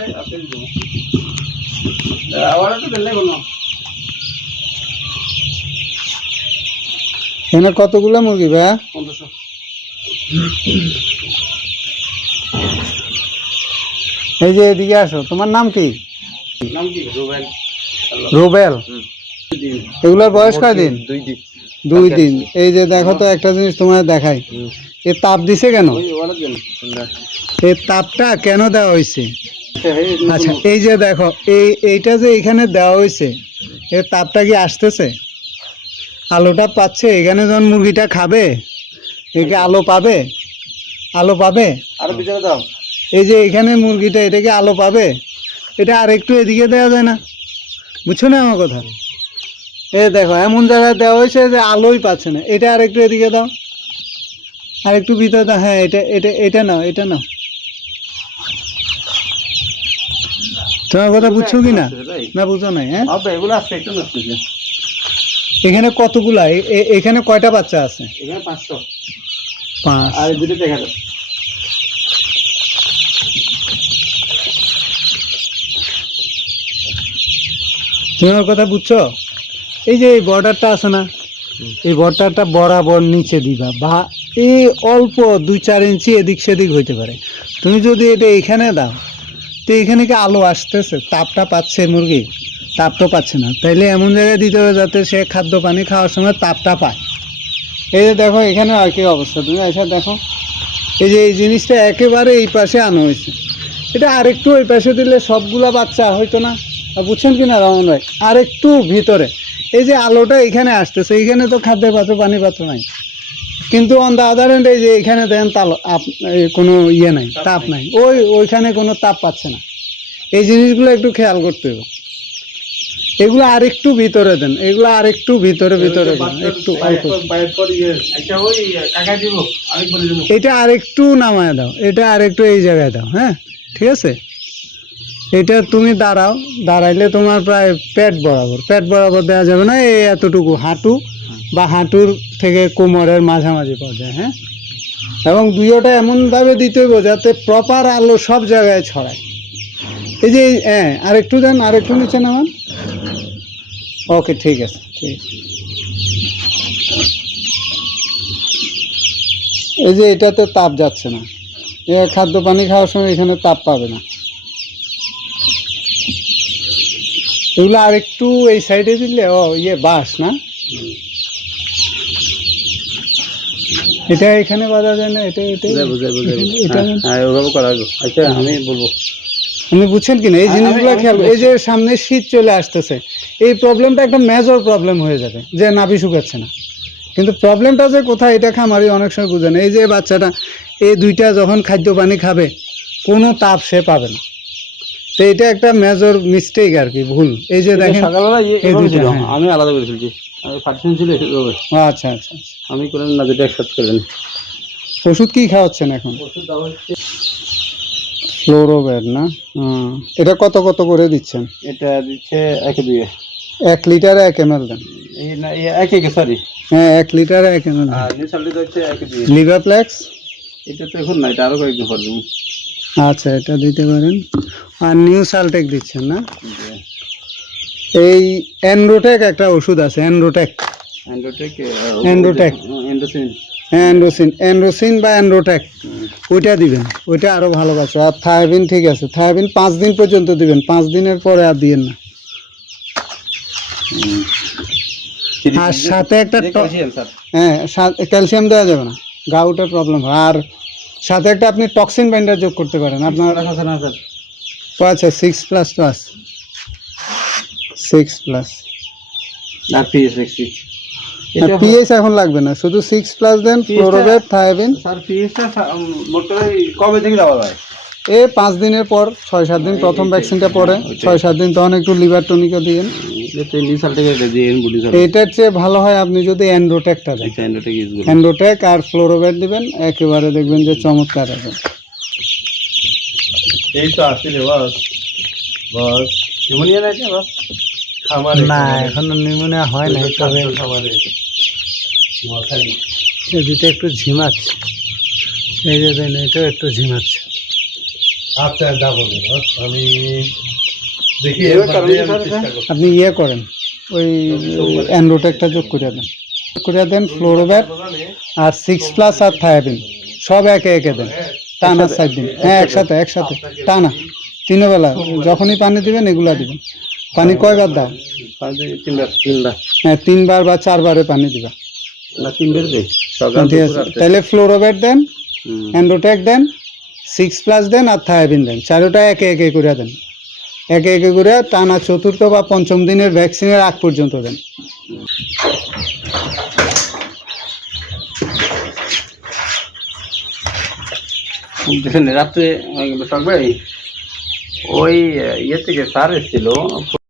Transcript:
দেবো আবার তো এখানে কতগুলো মুরগি ভাই পনেরোশো এই যে এদিকে আসো তোমার নাম কি? নাম কি? রুবেল। রুবেল। এগুলোর বয়স কয়দিন? দুই দিন। দুই দিন। এই যে দেখো তো একটা জিনিস তোমার দেখাই। এ তাপ দিছে কেন? এই তাপটা কেন দেওয়া হয়েছে? আচ্ছা এই যে দেখো এই এইটা যে এখানে দেওয়া হয়েছে এর তাপটা কি আসতেছে? আলোটা পাচ্ছে? এখানে যখন মুরগিটা খাবে একে আলো পাবে? আলো পাবে? আরও বিচারে দাও। এই যে এখানে মুরগিটা এটাকে আলো পাবে? এটা আর একটু এদিকে দেওয়া যায় না। বুঝছ না আমার কথা? এ দেখো এমন জায়গায় দেওয়া হয়েছে যে আলোই পাচ্ছে না। এটা আর একটু এদিকে দাও। আর একটু ভিতরে দাও। হ্যাঁ এটা এটা এটা নাও এটা নাও। তোমার কথা বুঝছ কি না? না বুঝো নাই হ্যাঁ? এগুলো আছে একটু এখানে কতগুলা? এখানে কয়টা বাচ্চা আছে? এখানে পাঁচশো। পাঁচ। আর দুটো দেখা দাও তুমি আমার কথা বুঝছ? এই যে এই বর্ডারটা আছে না, এই বর্ডারটা বরাবর নিচে দিবা, বা এই অল্প দুই চার ইঞ্চি এদিক সেদিক হইতে পারে। তুমি যদি এটা এখানে দাও, তো এখানে কি আলো আসতেছে? তাপটা পাচ্ছে মুরগি? তাপ তো পাচ্ছে না। তাইলে এমন জায়গায় দিতে হবে যাতে সে খাদ্য পানি খাওয়ার সময় তাপটা পায়। এই যে দেখো, এখানে আর কি অবস্থা? তুমি এসে দেখো। এই যে এই জিনিসটা একেবারে এই পাশে আনা হয়েছে। এটা আরেকটু ওই পাশে দিলে সবগুলা বাচ্চা হয়তো না? বুঝছেন কি না রমন ভাই? আরেকটু ভিতরে। এই যে আলোটা এখানে আসতেছে এখানে তো খাদ্যের পাত্র পানি পাত্র নাই। কিন্তু অন দ্য আদার এন্ড এই যে এখানে দেন তাল আপ- এই কোনো ইয়ে নাই তাপ নাই। ওই ওইখানে কোনো তাপ পাচ্ছে না। এই জিনিসগুলো একটু খেয়াল করতে হবে। এগুলো আর একটু ভিতরে দেন এগুলো আরেকটু ভিতরে ভিতরে দেন একটু ইয়ে এটা আরেকটু নামায় দাও এটা আরেকটু এই জায়গায় দাও হ্যাঁ? ঠিক আছে? এটা তুমি দাঁড়াও, দাঁড়াইলে তোমার প্রায় পেট বরাবর পেট বরাবর দেওয়া যাবে না, এই এতটুকু হাঁটু বা হাঁটুর থেকে কোমরের মাঝামাঝি পর্যায়ে হ্যাঁ? এবং দুইটা এমনভাবে দিতে হইব যাতে প্রপার আলো সব জায়গায় ছড়ায়। এই যে হ্যাঁ আরেকটু দেন, আরেকটু নিচে নামান। ওকে, ঠিক আছে ঠিক আছে। এই যে, এটাতে তাপ যাচ্ছে না। খাদ্য পানি খাওয়ার সময় এখানে তাপ পাবে না। এগুলো আর একটু এই সাইডে দিলে ও ইয়ে বাস না? এটা এখানে বাজা যায় না এটা এটা? এটা হ্যাঁ ওভাবে করা আচ্ছা আমি বলব। আপনি বুঝছেন কি না? এই জিনিসগুলো খেয়াল এই যে সামনে শীত চলে আসতেছে এই প্রবলেমটা একটা মেজর প্রবলেম হয়ে যাবে যে নাভি শুকাচ্ছে না। কিন্তু প্রবলেমটা যে কোথায় এটা খামারি অনেক সময় বুঝে না। এই যে বাচ্চাটা এই দুইটা যখন খাদ্য পানি খাবে কোনো তাপ সে পাবে না। তো এটা একটা মেজর মিস্টেক আর কি ভুল। এই যে দেখেন সকালবেলা এই ছিল। আমি আলাদা করে ফেলছি। পার্টিশন ছিল আচ্ছা আচ্ছা আচ্ছা। আমি করে না দুটো একসাথে করবেন ওষুধ কি খাওয়াচ্ছেন এখন? দেওয়া না? এটা কত কত করে দিচ্ছেন? এটা দিচ্ছে একে দুয়ে এক লিটারে এক এম দেন। একে একে সরি হ্যাঁ এক লিটারে এক এম এটা তো এখন না এটা আরও কয়েকদিন পর দেবো। আচ্ছা এটা দিতে পারেন। আর নিউ সালটেক দিচ্ছেন না? এই অ্যান্ড্রোটেক একটা ওষুধ আছে অ্যান্ড্রোটেক অ্যান্ড্রোটেক Androtech। অ্যান্ড্রোসিন অ্যান্ড্রোসিন অ্যান্ড্রোসিন বা অ্যান্ড্রোটেক ওইটা দিবেন ওইটা আরও ভালো কাজ আর থায়াবিন ঠিক আছে থায়াবিন পাঁচ দিন পর্যন্ত দিবেন পাঁচ দিনের পরে আর দিয়েন না। আর সাথে একটা হ্যাঁ ক্যালসিয়াম দেওয়া যাবে না গাউটের প্রবলেম হয়। আর সাথে একটা আপনি টক্সিন বাইন্ডার যোগ করতে পারেন আপনার আচ্ছা six plus plus six plus আর পিএস দেখছি পিএইচ এখন লাগবে না শুধু সিক্স প্লাস দেন ফ্লোরোবেট থায়াবিন স্যার পিএসটা কবে থেকে দেওয়া যায় এ পাঁচ দিনের পর ছয় সাত দিন প্রথম ভ্যাকসিনটা পরে ছয় সাত দিন তখন একটু লিভার টনিকা দিয়েন এটার চেয়ে ভালো হয় আপনি যদি অ্যান্ড্রোটেকটা দেন অ্যান্ড্রোটেক ইউজ করুন। অ্যান্ড্রোটেক আর ফ্লোরোবেট দিবেন একেবারে দেখবেন যে চমৎকার হবে। এই তো আসলে বস। বস। নিউমোনিয়া নাকি বস? খামারে। না এখনও নিউমোনিয়া হয় না তবে খামারে। দুটো একটু ঝিমাচ্ছে এই যে এটাও একটু ঝিমাচ্ছে আচ্ছা যাব আমি আপনি ইয়ে করেন ওই অ্যান্ড্রোটেকটা যোগ করে দেন। যোগ করে দেন ফ্লোরোব্যাট আর সিক্স প্লাস আর থায়াবিন সব একে একে দেন। টানা সাইড দিন। হ্যাঁ একসাথে একসাথে। টানা। তিনবেলা যখনই পানি দিবেন এগুলা দিবেন। পানি কয়বার দাও? হ্যাঁ তিনবার বা চারবারে পানি দিবা। তাহলে ফ্লোরোব্যাট দেন অ্যান্ড্রোটেক দেন সিক্স প্লাস দেন আর থায়াবিন দেন। চারোটা একে একে করে দেন। একে একে করে টানা চতুর্থ বা পঞ্চম দিনের ভ্যাকসিনের আগ পর্যন্ত দেন। রাত্রে, ওই ইয়ে থেকে সার এসেছিল